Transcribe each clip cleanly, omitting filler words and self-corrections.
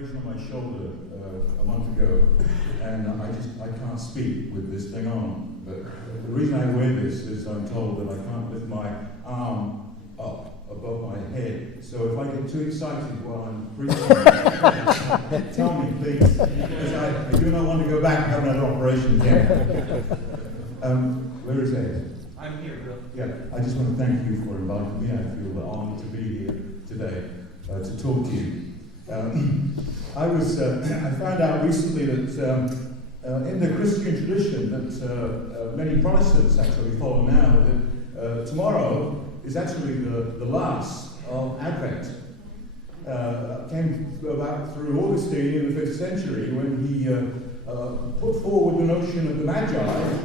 operation on my shoulder a month ago, and I can't speak with this thing on. But the reason I wear this is I'm told that I can't lift my arm up above my head. So if I get too excited while I'm preaching, tell me, please, because I do not want to go back and have another operation again. Where is Ed? I'm here, Bill. Yeah, I just want to thank you for inviting me. I feel honoured to be here today to talk to you. I found out recently that in the Christian tradition that many Protestants actually follow now, that tomorrow is actually the last of Advent. Came about through Augustine in the 5th century when he put forward the notion of the Magi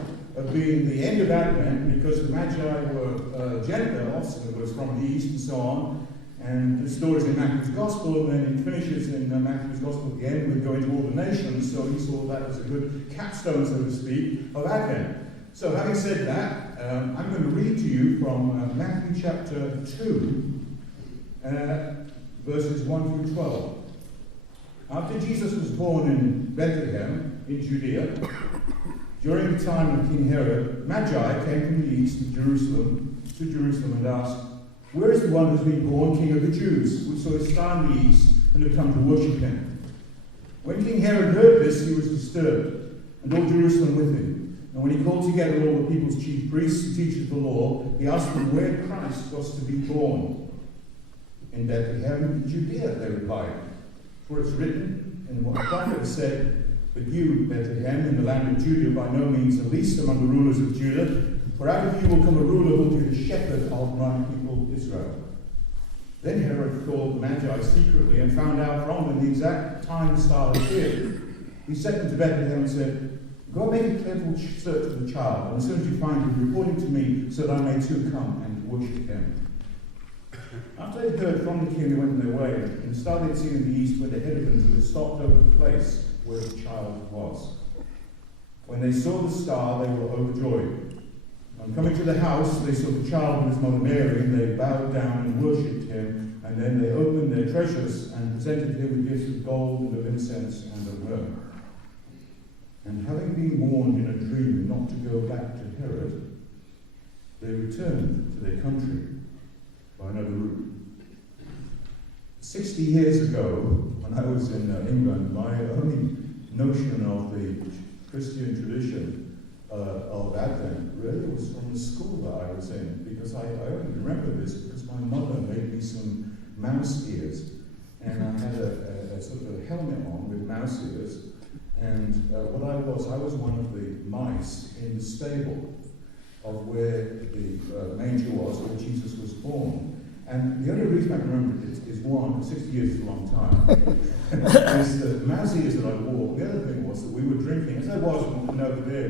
being the end of Advent, because the Magi were Gentiles, it was from the East and so on, and the story's in Matthew's Gospel, and then it finishes in Matthew's Gospel at the end with going to all the nations, so he saw that as a good capstone, so to speak, of Advent. So having said that, I'm going to read to you from Matthew chapter 2, verses 1 through 12. After Jesus was born in Bethlehem, in Judea, during the time of King Herod, Magi came from the east to Jerusalem and asked, "Where is the one who has been born King of the Jews? We saw his star in the east and have come to worship him." When King Herod heard this, he was disturbed, and all Jerusalem with him. And when he called together all the people's chief priests and teachers of the law, he asked them where Christ was to be born. "In Bethlehem in Judea," they replied, "for it's written in what the prophet has said, 'But you, Bethlehem, in the land of Judah, by no means the least among the rulers of Judah, for out of you will come a ruler who will be the shepherd of my people Israel.' Then Herod called the Magi secretly and found out from them the exact time the star had appeared. He sent them to Bethlehem and said, 'Go make a careful search for the child, and as soon as you find him, report him to me, so that I may too come and worship him.' After they heard from the king, they went on their way, and the star they'd seen in the east went ahead of them until it stopped over the place where the child was. When they saw the star, they were overjoyed. On coming to the house, they saw the child and his mother Mary, and they bowed down and worshipped him, and then they opened their treasures and presented him with gifts of gold and of incense and of myrrh. And having been warned in a dream not to go back to Herod, they returned to their country by another route. 60 years ago, when I was in England, my only notion of the Christian tradition of Advent really was from the school that I was in, because I only remember this because my mother made me some mouse ears, and I had a sort of a helmet on with mouse ears, and what I was one of the mice in the stable of where the manger was, where Jesus was born. And the only reason I can remember it is one, 60 years is a long time, is the mouse ears that I wore. The other thing was that we were drinking, as I was over there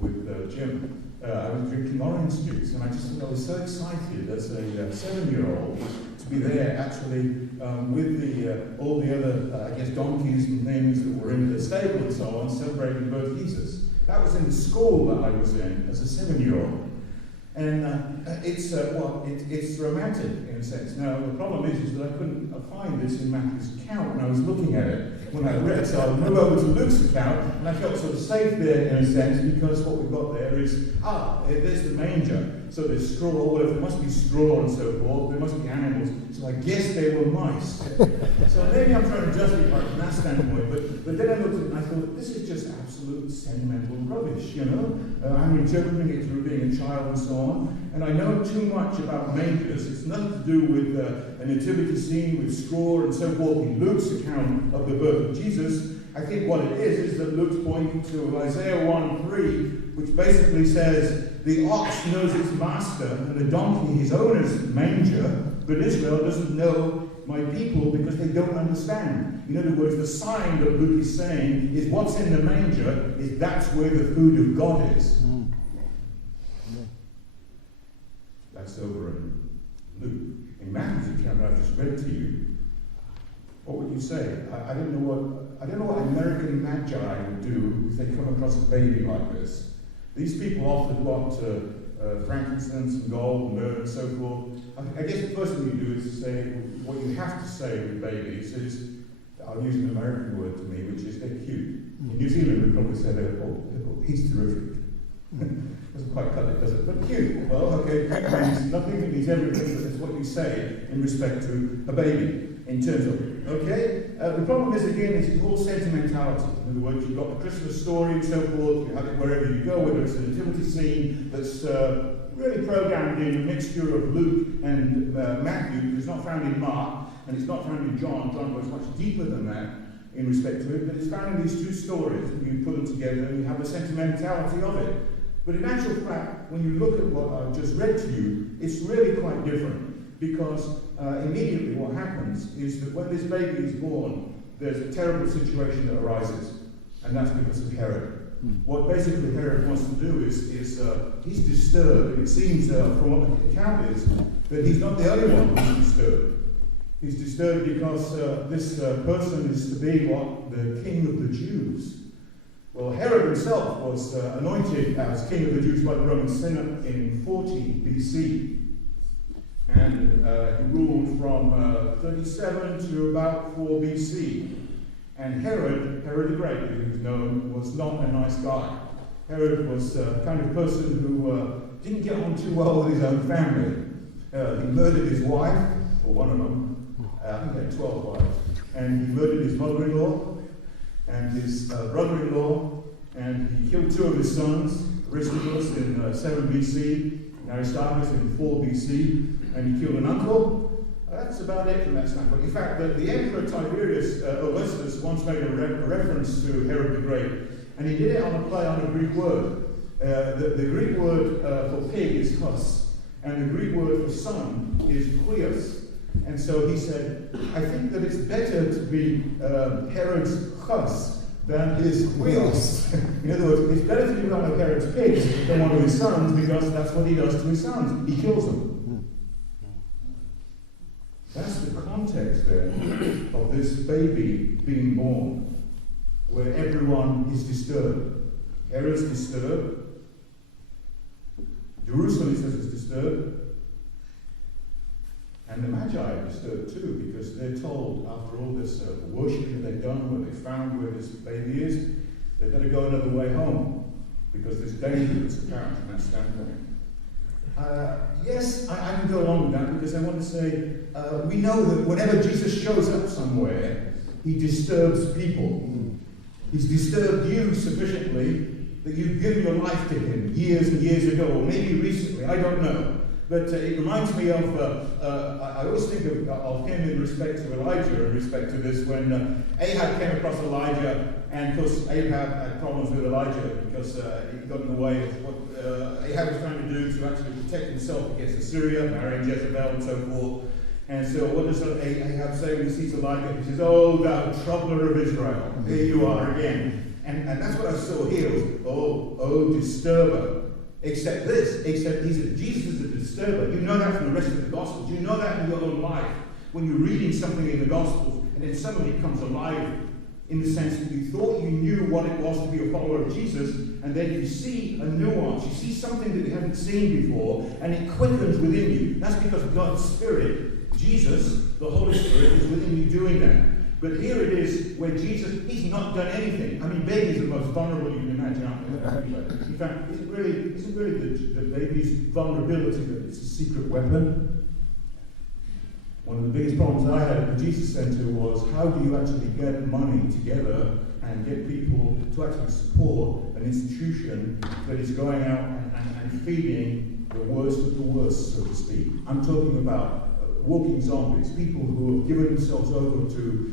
with Jim, I was drinking orange juice, and I was so excited as a 7-year-old to be there actually with all the other, donkeys and things that were in the stable and so on, celebrating the birth of Jesus. That was in the school that I was in as a 7-year-old. And it's romantic in a sense. Now, the problem is that I couldn't find this in Matthew's account when I was looking at it, when I read. So I moved over to Luke's account, and I felt sort of safe there in a sense, because what we've got there is, there's the manger. So there's straw, or whatever, there must be straw and so forth, there must be animals. So I guess they were mice. So maybe I'm trying to justify it from that standpoint, but then I looked at it and I thought, this is just absolute sentimental rubbish, you know? I'm interpreting it through being a child and so on, and I know too much about mangers. It's nothing to do with a nativity scene with straw and so forth in Luke's account of the birth of Jesus. I think what it is that Luke's pointing to Isaiah 1:3, which basically says, the ox knows its master and the donkey his owner's manger, but Israel doesn't know my people because they don't understand. In other words, the sign that Luke is saying is what's in the manger is that's where the food of God is. That's over in Luke. In Matthew's account I've just read to you, what would you say? I don't know what American Magi would do if they come across a baby like this. These people offered frankincense and gold and myrrh and so forth. I guess the first thing you do is to say, what you have to say with babies is, I'll use an American word to me, which is they're cute. In New Zealand, we'd probably say, oh, he's terrific. Doesn't quite cut it, does it? But cute. Well, okay, cute means nothing, it means everything, but it's what you say in respect to a baby, in terms of, okay? The problem is, again, it's all sentimentality. In other words, you've got the Christmas story and so forth, you have it wherever you go, whether it's a nativity scene that's really programmed in a mixture of Luke and Matthew, it's not found in Mark, and it's not found in John. John goes much deeper than that in respect to it, but it's found in these two stories, and you put them together and you have the sentimentality of it. But in actual fact, when you look at what I've just read to you, it's really quite different, because immediately what happens is that when this baby is born, there's a terrible situation that arises, and that's because of Herod. What basically Herod wants to do is he's disturbed, and it seems from what the account is, that he's not the only one who's disturbed. He's disturbed because this person is to be what? The king of the Jews. Well, Herod himself was anointed as king of the Jews by the Roman Senate in 40 BC. And he ruled from 37 to about 4 BC. And Herod the Great, who was known, was not a nice guy. Herod was the kind of person who didn't get on too well with his own family. He murdered his wife, or one of them. I think he had 12 wives. And he murdered his mother-in-law and his brother-in-law, and he killed 2 of his sons, Aristobulus in 7 BC, and Aristarchus in 4 BC, and he killed an uncle. That's about it from that standpoint. In fact, the Emperor Tiberius Augustus once made a reference to Herod the Great, and he did it on a play on a Greek word. The Greek word for pig is hus, and the Greek word for son is huios. And so he said, I think that it's better to be Herod's hus than his huios. In other words, it's better to be one of Herod's pigs than one of his sons, because that's what he does to his sons. He kills them. That's the context then of this baby being born, where everyone is disturbed. Herod's disturbed. Jerusalem, it says, is disturbed. And the Magi are disturbed too, because they're told, after all this worshiping that they've done, where they found where this baby is, they've got to go another way home, because there's danger that's apparent from that standpoint. Yes, I can go along with that, because I want to say, we know that whenever Jesus shows up somewhere, he disturbs people. He's disturbed you sufficiently that you've given your life to him years and years ago, or maybe recently, I don't know. But it reminds me of, I always think of him in respect to Elijah, in respect to this, when Ahab came across Elijah, and of course Ahab had problems with Elijah because he got in the way of what Ahab was trying to do to actually protect himself against Assyria, marrying Jezebel and so forth. And so what does Ahab say when he sees Elijah? He says, "Oh, thou troubler of Israel, here you are again." And that's what I saw here, was, oh, disturber. Except Jesus is a disturber. You know that from the rest of the Gospels. You know that in your own life. When you're reading something in the Gospels, and then suddenly it comes alive, in the sense that you thought you knew what it was to be a follower of Jesus, and then you see a nuance, you see something that you haven't seen before, and it quickens within you. That's because God's Spirit, Jesus, the Holy Spirit, is within you doing that. But here it is where Jesus, he's not done anything. I mean, babies are the most vulnerable you can imagine, aren't they? In fact, isn't really the baby's vulnerability that it's a secret weapon? One of the biggest problems I had at the Jesus Center was, how do you actually get money together and get people to actually support an institution that is going out and feeding the worst of the worst, so to speak? I'm talking about walking zombies, people who have given themselves over to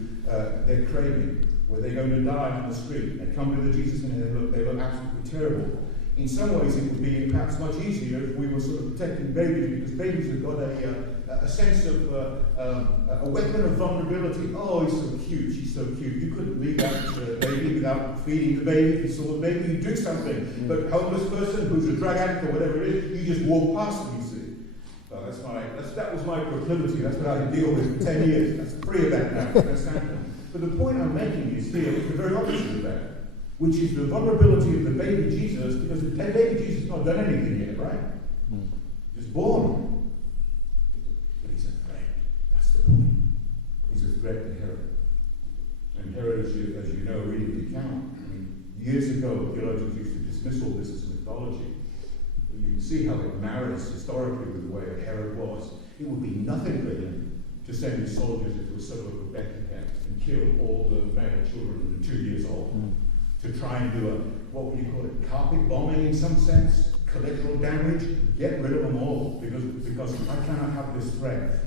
their craving, where they're going to die on the street. They come to the Jesus and they look absolutely terrible. In some ways, it would be perhaps much easier if we were sort of protecting babies, because babies have got a sense of a weapon of vulnerability. Oh, he's so cute, she's so cute. You couldn't leave that baby without feeding the baby. If you saw the baby, you'd do something. But a homeless person who's a drug addict or whatever it is, you just walk past them, you see. So that was my proclivity. That's what I had to deal with for 10 years. That's free of that now. But the point I'm making is here is the very opposite of that, which is the vulnerability of the baby Jesus, because the baby Jesus has not done anything yet, right? Just born. But he's a threat. That's the point. He's a threat to Herod. And Herod, as you know, reading the account, I mean, years ago, theologians used to dismiss all this as mythology. You can see how it marries historically with the way Herod was. It would be nothing for him to send his soldiers into a suburb of Bethlehem and kill all the male children under 2 years old. To try and do what would you call it, carpet bombing in some sense, collateral damage, get rid of them all, because I cannot have this threat.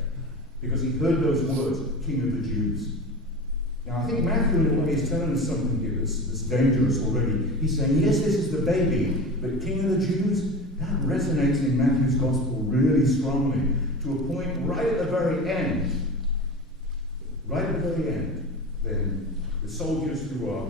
Because he heard those words, King of the Jews. Now I think Matthew in a way is telling us something here that's dangerous already. He's saying, yes, this is the baby, but King of the Jews, that resonates in Matthew's Gospel really strongly, to a point right at the very end. Right at the very end, then the soldiers who are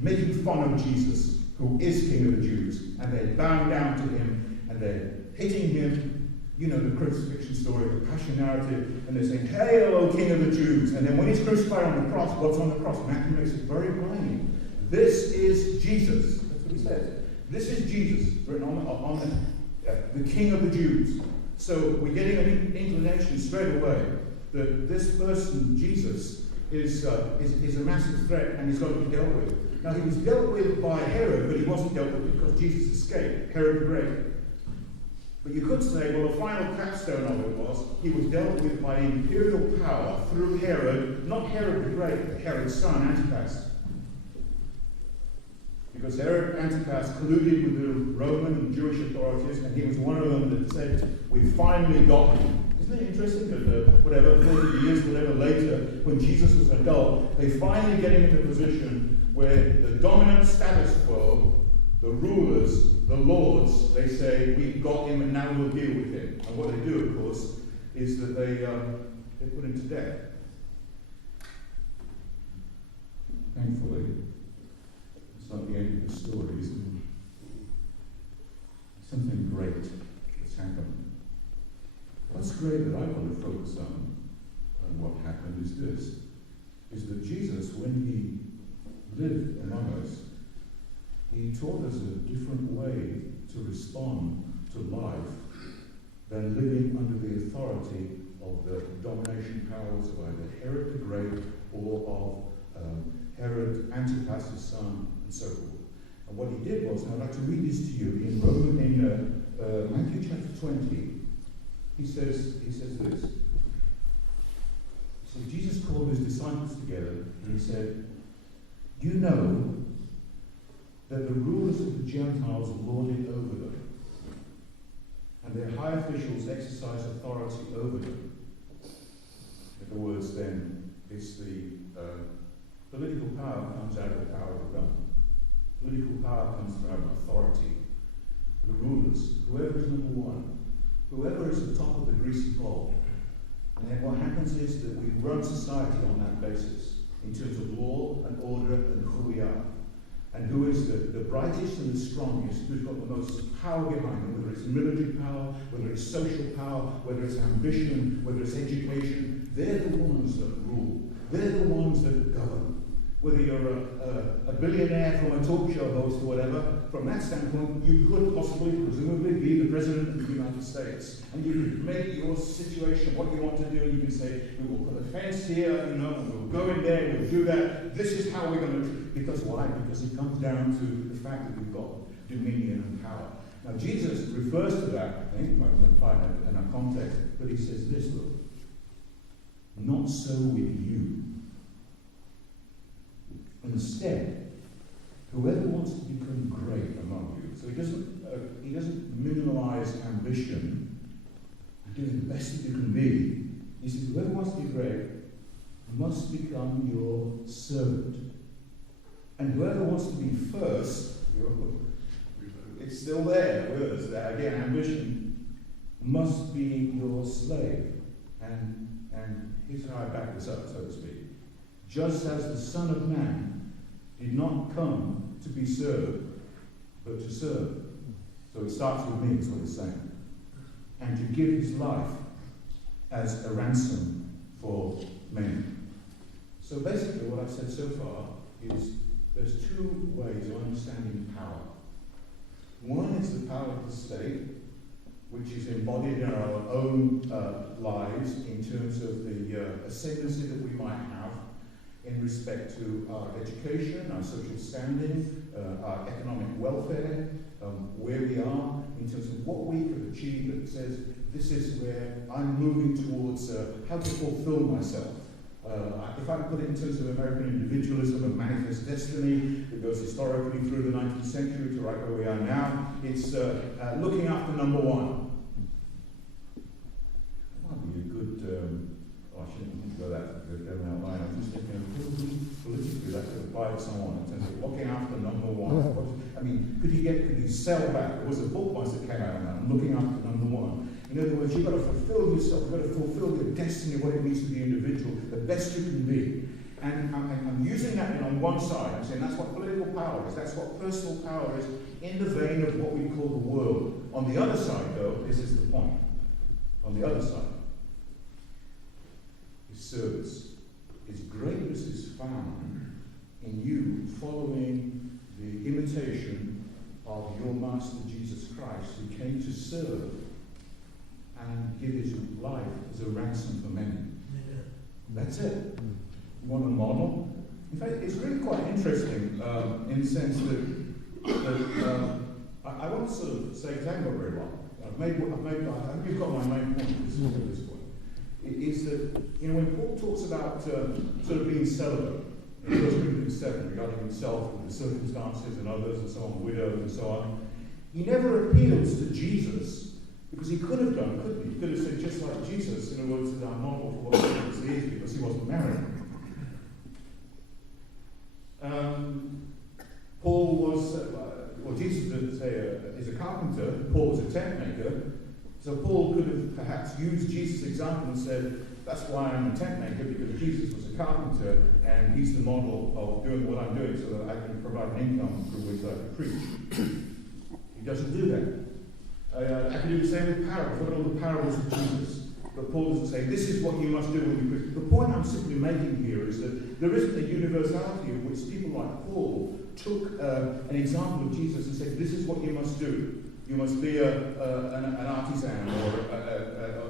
making fun of Jesus, who is King of the Jews, and they're bowing down to him, and they're hitting him, you know, the crucifixion story, the passion narrative, and they're saying, "Hail, O King of the Jews!" And then when he's crucified on the cross, what's on the cross? Matthew makes it very plain. This is Jesus. That's what he says. This is Jesus, written on the King of the Jews. So we're getting an inclination straight away that this person, Jesus, is a massive threat, and he's got to be dealt with. Now, he was dealt with by Herod, but he wasn't dealt with because Jesus escaped, Herod the Great. But you could say, well, the final capstone of it was, he was dealt with by imperial power through Herod, not Herod the Great, but Herod's son, Antipas. Because Herod Antipas colluded with the Roman and Jewish authorities, and he was one of them that said, "We finally got him." Isn't it interesting that whatever, 40 years, whatever later, when Jesus was an adult, they finally get him into a position where the dominant status quo, the rulers, the lords, they say, "We've got him and now we'll deal with him." And what they do, of course, is that they put him to death. Thankfully, it's not the end of the story, is it? Something great has happened. What's great that I want to focus on what happened is this, is that Jesus, when he lived among us, he taught us a different way to respond to life than living under the authority of the domination powers of either Herod the Great or of Herod Antipas' son, and so forth. And what he did was, and I'd like to read this to you in Matthew chapter 20. He says this. So Jesus called his disciples together and he said, "You know that the rulers of the Gentiles lord it over them, and their high officials exercise authority over them." In other words, then, it's the political power comes out of the power of the government. Political power comes from authority. The rulers, whoever is number one, whoever is at the top of the greasy pole. And then what happens is that we run society on that basis, in terms of law and order and who we are. And who is the brightest and the strongest, who's got the most power behind them, whether it's military power, whether it's social power, whether it's ambition, whether it's education. They're the ones that rule. They're the ones that govern. Whether you're a billionaire from a talk show host or whatever, from that standpoint, you could possibly, presumably, be the President of the United States. And you could make your situation what you want to do. You can say, we will put a fence here, you know, and we'll go in there, we'll do that. This is how we're going to do it. Because why? Because it comes down to the fact that we've got dominion and power. Now, Jesus refers to that, I think, in our context, but he says this, look, not so with you. Instead, whoever wants to become great among you, so he doesn't minimize ambition, doing the best that you can be. He says, whoever wants to be great must become your servant. And whoever wants to be first, it's still there with us, that again, ambition, must be your slave. And here's how I back this up, so to speak. Just as the Son of Man did not come to be served, but to serve. So it starts with me, is what it's saying. And to give his life as a ransom for many. So basically what I've said so far is there's two ways of understanding power. One is the power of the state, which is embodied in our own lives in terms of the ascendancy that we might have in respect to our education, our social standing, our economic welfare, where we are in terms of what we could achieve that says this is where I'm moving towards how to fulfill myself. If I put it in terms of American individualism and manifest destiny that goes historically through the 19th century to right where we are now, it's looking after number one. That might be a good, I shouldn't go that out line. I'm just thinking politically that could apply to someone in terms of looking after number one. I mean, could you sell that? There was a book once that came out on that, looking after number one. In other words, you've got to fulfill yourself, you've got to fulfill your destiny, what it means to be an individual, the best you can be. And I'm using that on one side, I'm saying that's what political power is, that's what personal power is, in the vein of what we call the world. On the other side, though, this is the point. On the other side, is service. His greatness is found in you following the imitation of your Master Jesus Christ, who came to serve and give his life as a ransom for many. Yeah. That's it. You want a model? In fact, it's really quite interesting in the sense that I want to sort of say, because I haven't got very long. I think you've got my main point at this point. Is that, when Paul talks about sort of being celibate in 1 Corinthians 7 regarding himself and the circumstances and others and so on, widows and so on, he never appeals to Jesus. Because he could have done, couldn't he? He could have said, just like Jesus, in other words, is our model for what Jesus is, because he wasn't married. Paul was, Jesus didn't say is a carpenter, Paul was a tent maker, so Paul could have perhaps used Jesus' example and said, that's why I'm a tent maker, because Jesus was a carpenter, and he's the model of doing what I'm doing so that I can provide an income through which I can preach. He doesn't do that. I can do the same with parables. Look at all the parables of Jesus. But Paul doesn't say, this is what you must do when you preach. The point I'm simply making here is that there isn't a universality of which people like Paul took an example of Jesus and said, this is what you must do. You must be an artisan,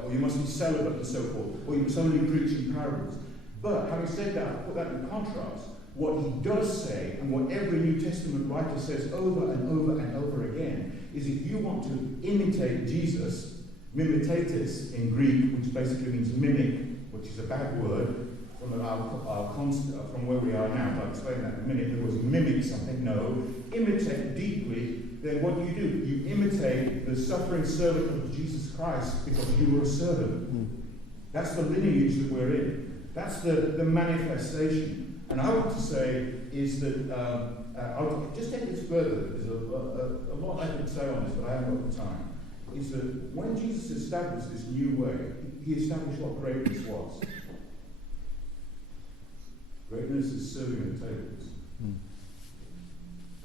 or you must be celibate and so forth, or you must only preach in parables. But having said that, put that in contrast, what he does say, and what every New Testament writer says over and over and over again, is if you want to imitate Jesus, mimetatis in Greek, which basically means mimic, which is a bad word from where we are now. I'll explain that in a minute. It was mimic something. No, imitate deeply. Then what do? You imitate the suffering servant of Jesus Christ because you were a servant. That's the lineage that we're in. That's the manifestation. And I want to say is that I'll just take this further. There's a lot I could say on this, but I haven't got the time. Is that when Jesus established this new way, he established what greatness was. Greatness is serving at tables.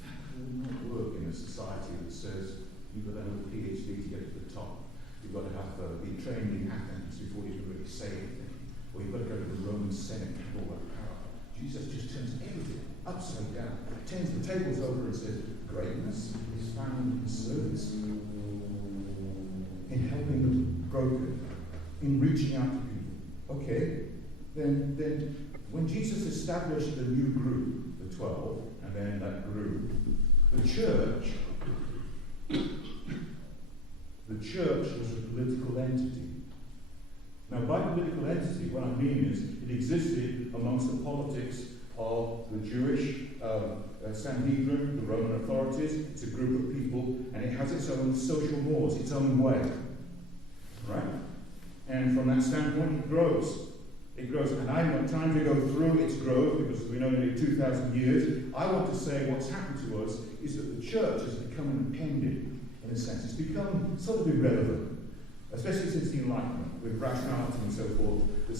It will not work in a society that says you've got to have a PhD to get to the top. You've got to have be trained in Athens before you can really say anything. Or you've got to go to the Roman Senate and have all that power. Jesus just turns everything upside down, turns the tables over and says, greatness is found in service, in helping the broken, in reaching out to people. Okay, then when Jesus established the new group, the 12, and then that group, the church was a political entity. Now, by political entity, what I mean is it existed amongst the politics of the Jewish Sanhedrin, the Roman authorities. It's a group of people, and it has its own social laws, its own way. Right? And from that standpoint, it grows. It grows. And I haven't got time to go through its growth because we know nearly 2,000 years. I want to say what's happened to us is that the church has become an appendage, in a sense. It's become sort of irrelevant, especially since the Enlightenment, with rationality and so forth. We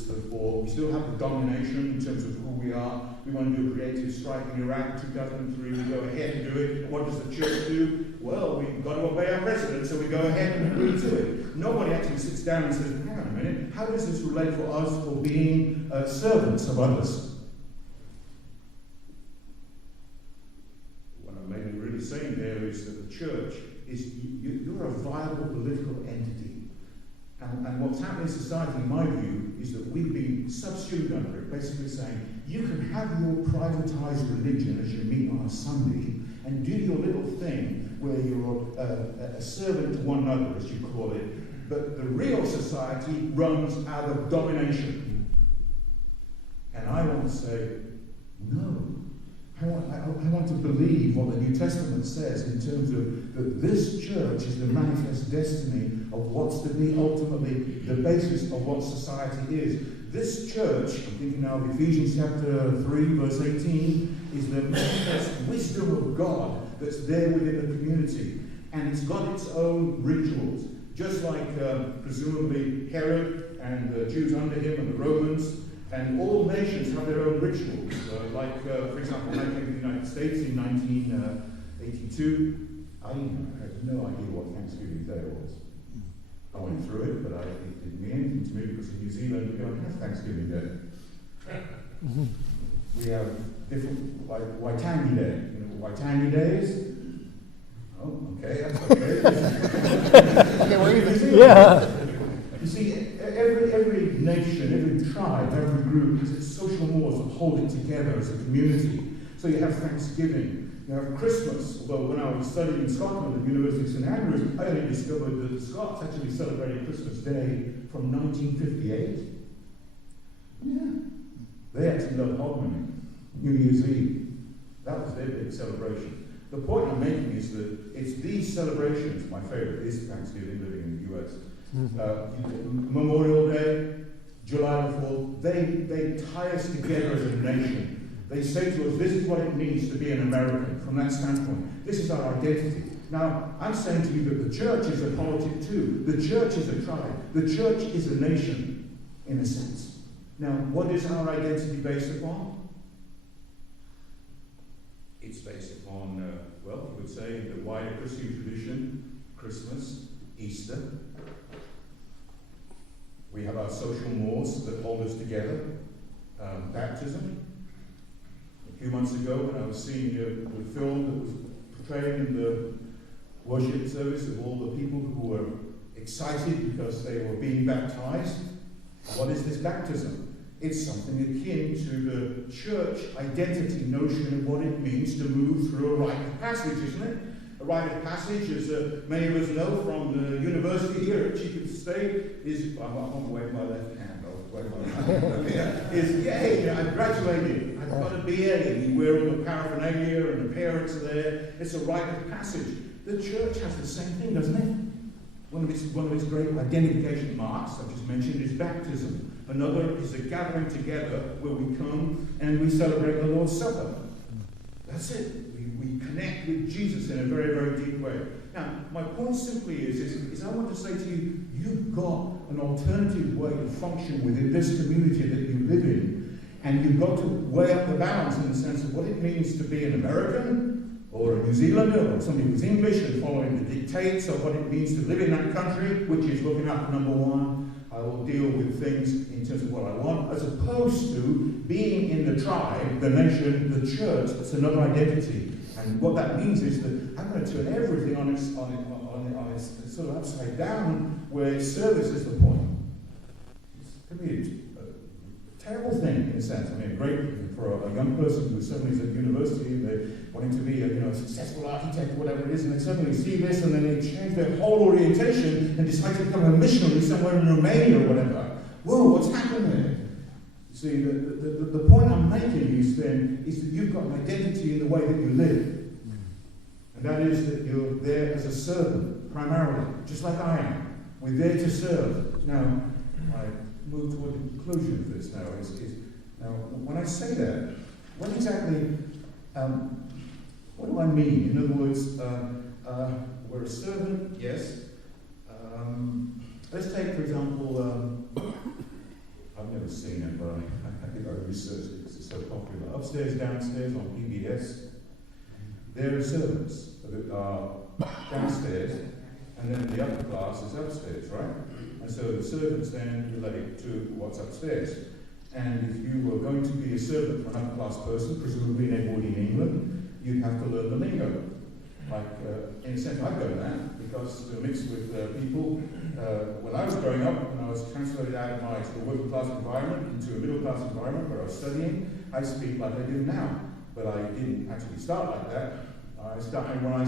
still have the domination in terms of who we are. We want to do a creative strike in Iraq in 2003. We go ahead and do it. What does the church do? Well, we've got to obey our president, so we go ahead and agree to it. Nobody actually sits down and says, hang on a minute, how does this relate for us for being servants of others? What I'm maybe really saying there is that the church is, you're a viable political entity. And what's happening in society, in my view, is that we've been subsumed under it, basically saying, you can have your privatized religion as you meet on a Sunday and do your little thing where you're a servant to one another, as you call it, but the real society runs out of domination. And I want to say, no. I want to believe what the New Testament says in terms of that this church is the manifest destiny of what's to be ultimately the basis of what society is. This church, I'm thinking now of Ephesians chapter 3, verse 18, is the manifest wisdom of God that's there within the community. And it's got its own rituals. Just like presumably Herod and the Jews under him and the Romans, and all nations have their own rituals. For example, when I came to the United States in 1982, I had no idea what Thanksgiving Day was. I went through it, but it didn't mean anything to me because in New Zealand we don't have Thanksgiving Day. We have different, like Waitangi Day. You know what Waitangi Day is? Oh, okay, that's okay. Okay, we're even. Yeah. You see, every nation, every tribe, every group has its social mores that hold it together as a community. So you have Thanksgiving, you have Christmas. Although when I was studying in Scotland at the University of St Andrews, I only discovered that the Scots actually celebrated Christmas Day from 1958. Yeah. They actually loved Hogmanay, New Year's Eve. That was their big celebration. The point I'm making is that it's these celebrations, my favorite is Thanksgiving, living in the US, Memorial Day, July the 4th, they tie us together as a nation. They say to us, this is what it means to be an American from that standpoint. This is our identity. Now, I'm saying to you that the church is a politic too. The church is a tribe. The church is a nation, in a sense. Now, what is our identity based upon? It's based upon, you would say, the wider Christian tradition, Christmas, Easter. We have our social mores that hold us together. Baptism. A few months ago, when I was seeing the film that was portrayed in the worship service of all the people who were excited because they were being baptized, what is this baptism? It's something akin to the church identity notion of what it means to move through a rite of passage, isn't it? A rite of passage, as many of us know from the university here at Chief of State, is, I'm on the way with my left hand, I've graduated, I've got a BA, and you wear all the paraphernalia and the parents are there. It's a rite of passage. The church has the same thing, doesn't it? One of its great identification marks, I've just mentioned, is baptism. Another is a gathering together where we come and we celebrate the Lord's Supper. That's it. We connect with Jesus in a very, very deep way. Now, my point simply is I want to say to you, you've got an alternative way to function within this community that you live in, and you've got to weigh up the balance in the sense of what it means to be an American, or a New Zealander, or somebody who's English and following the dictates of what it means to live in that country, which is looking up number one. I will deal with things in terms of what I want, as opposed to being in the tribe, the nation, the church. That's another identity. And what that means is that I'm going to turn everything on its sort of upside down, where service is the point. It can be a terrible thing in a sense. I mean, great for a young person who suddenly is at university and they're wanting to be a successful architect, whatever it is, and they suddenly see this and then they change their whole orientation and decide to become a missionary somewhere in Romania or whatever. Whoa, what's happened there? You see, the point I'm making is that you've got an identity in the way that you live. And that is that you're there as a servant, primarily, just like I am. We're there to serve. Now, I move toward the conclusion of this now. Now, when I say that, what exactly, what do I mean? In other words, we're a servant, yes. Let's take, for example, I've never seen it, but I think I researched it because it's so popular. Upstairs, downstairs on PBS, there are servants that are downstairs, and then the upper class is upstairs, right? And so the servants then relate to what's upstairs. And if you were going to be a servant for an upper class person, presumably anybody in England, you'd have to learn the lingo. Like, in a sense, I've done that, because to mix with people, when I was growing up, when I was translated out of my sort of working class environment into a middle class environment where I was studying, I speak like I do now, but I didn't actually start like that. I started when I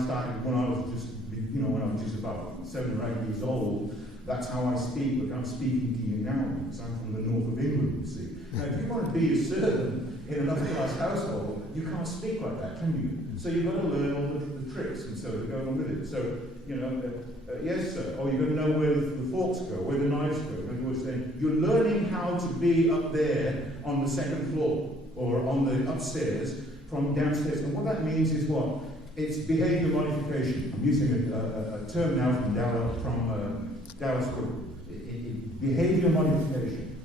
was just, when I was just about 7 or 8 years old. That's how I speak, but I'm speaking to you now, because I'm from the north of England, you see. Now, if you want to be a servant in an upper-class household, you can't speak like that, can you? So you've got to learn all the tricks, and so to go along with it. So, yes, sir, or you've got to know where the forks go, where the knives go. In other words, then you're learning how to be up there on the second floor, or on the upstairs from downstairs. And what that means is what? It's behavior modification. I'm using a term now from Dallas Group. Behavior modification.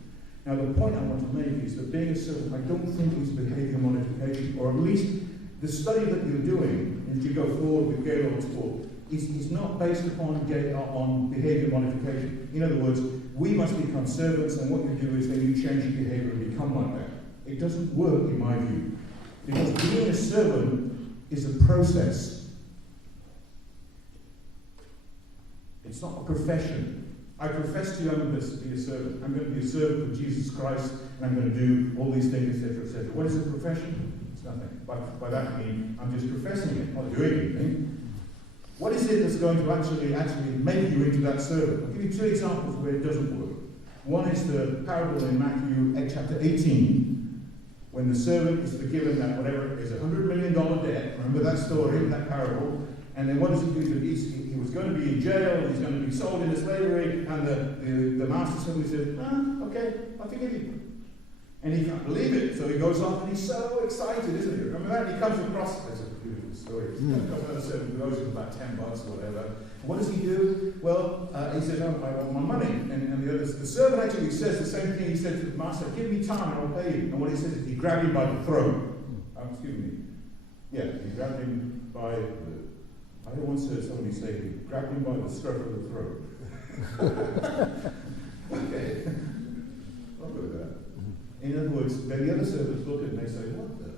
Now, the point I want to make is that being a servant, I don't think is behavior modification, or at least the study that you're doing, as you go forward with Gaylord's book, is not based upon behavior modification. In other words, we must become servants, and what you do is then you change your behavior and become like that. It doesn't work, in my view, because being a servant is a process. It's not a profession. I profess to you I'm going to be a servant. I'm going to be a servant of Jesus Christ, and I'm going to do all these things, etc., etc. What is a profession? It's nothing. By that I mean I'm just professing it, not doing anything. What is it that's going to actually make you into that servant? I'll give you 2 examples where it doesn't work. One is the parable in Matthew chapter 18, when the servant is forgiven that whatever is $100 million debt. Remember that story, that parable? And then what does he do? He was going to be in jail, he's going to be sold into slavery, and the master suddenly says, okay, I'll forgive you. And he can't believe it, so he goes off and he's so excited, isn't he? Remember that? He comes across, there's a beautiful story, he comes across another servant who owes him about $10 or whatever. What does he do? Well, he says, I want my money. And the servant actually says the same thing he said to the master, give me time and I'll pay you. And what he says is he grabbed him by the throat. He grabbed him by I once heard somebody say he grabbed him by the scruff of the throat. Okay. I'll go with that. In other words, then the other servants look at him and they say, what the?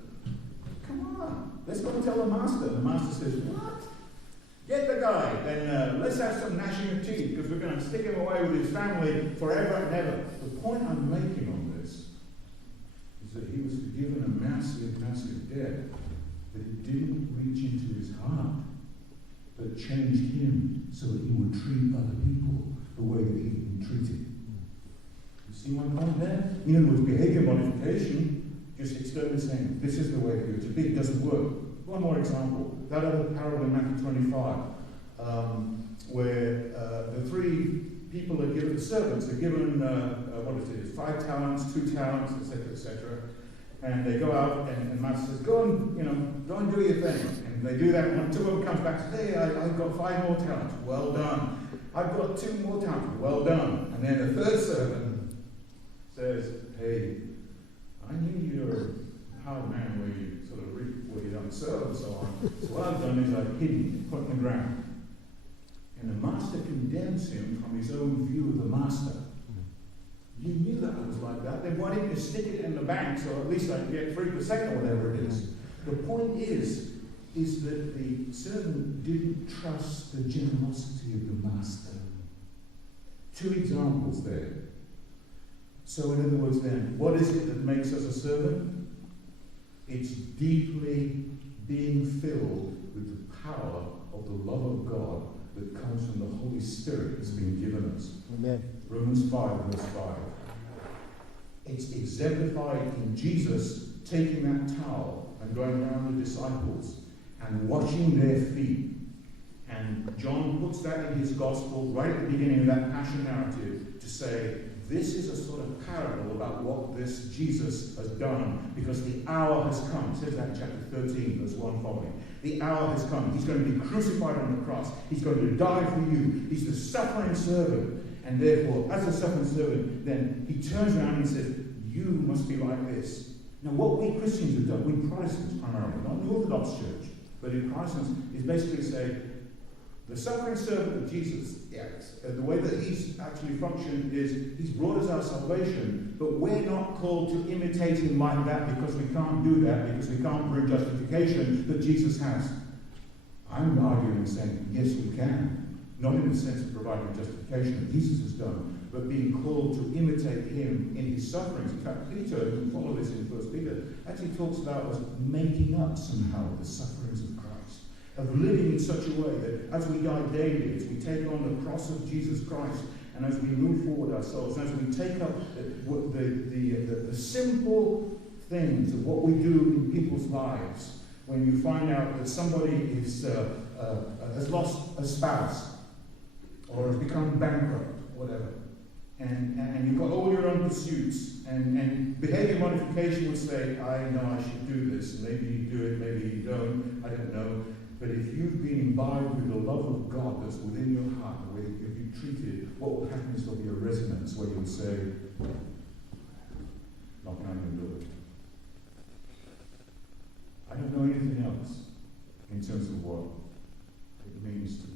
Come on, let's go and tell the master. The master says, what? Get the guy, then let's have some gnashing of teeth, because we're going to stick him away with his family forever and ever. The point I'm making on this is that he was forgiven a massive, massive debt, but it didn't reach into his heart, but changed him so that he would treat other people the way that he had been treated. You see my point there? In other words, behavior modification, just externally saying, this is the way that you're to be. It doesn't work. One more example. That other parable in Matthew 25, where the 3 people are given, the servants are given, 5 talents, 2 talents, etc., etc. And they go out, and master says, go and do your thing. And they do that, and 2 of them comes back and says, hey, I've got 5 more talents. Well done. I've got 2 more talents. Well done. And then the 3rd servant says, hey, I knew you were a hard man where you sort of reap what you don't sow and so on. So what I've done is I've hidden, put in the ground. And the master condemns him from his own view of the master. You knew that I was like that. Then why didn't you stick it in the bank so at least I can get 3% or whatever it is? The point is that the servant didn't trust the generosity of the master. 2 examples there. So in other words then, what is it that makes us a servant? It's deeply being filled with the power of the love of God that comes from the Holy Spirit that's been given us. Amen. Romans 5, verse 5. It's exemplified in Jesus taking that towel and going around the disciples and washing their feet. And John puts that in his gospel right at the beginning of that passion narrative to say, this is a sort of parable about what this Jesus has done, because the hour has come. It says that in chapter 13, verse 1 following. The hour has come. He's going to be crucified on the cross. He's going to die for you. He's the suffering servant. And therefore, as a suffering servant, then he turns around and says, you must be like this. Now, what we Christians have done, we Protestants primarily, not the Orthodox Church, but in Protestants, is basically say, the suffering servant of Jesus, yes, the way that he's actually functioned is he's brought us our salvation, but we're not called to imitate him like that because we can't do that, because we can't bring justification that Jesus has. I'm arguing and saying, yes, we can. Not in the sense of providing justification that Jesus has done, but being called to imitate him in his sufferings. In fact, Peter, you can follow this in 1 Peter, actually talks about us making up somehow the sufferings of Christ, of living in such a way that as we die daily, as we take on the cross of Jesus Christ, and as we move forward ourselves, as we take up the simple things of what we do in people's lives, when you find out that somebody has lost a spouse, or has become bankrupt, whatever, and you've got all your own pursuits, and behavior modification would say, I know I should do this, and maybe you do it, maybe you don't, I don't know, but if you've been imbibed with the love of God that's within your heart, the way if you treat it, what will happen is there'll be a resonance where you'll say, not going to do it. I don't know anything else in terms of what it means to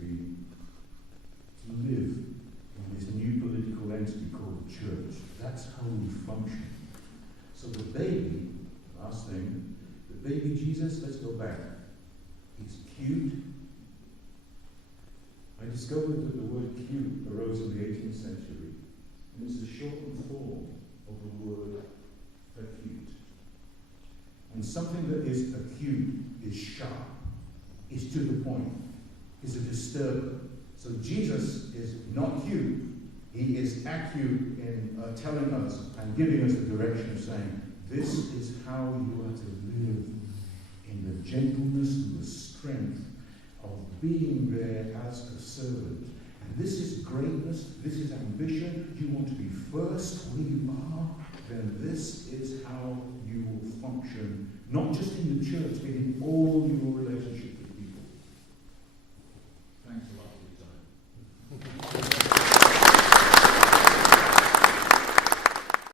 live in this new political entity called the church. That's how we function. So the baby, last thing, the baby Jesus, let's go back. He's cute. I discovered that the word cute arose in the 18th century, and it's a shortened form of the word acute. And something that is acute is sharp, is to the point, is a disturber. So Jesus is not cute. He is acute in telling us and giving us the direction of saying, this is how you are to live in the gentleness and the strength of being there as a servant. And this is greatness, this is ambition. You want to be first where you are, then this is how you will function, not just in the church, but in all your relationships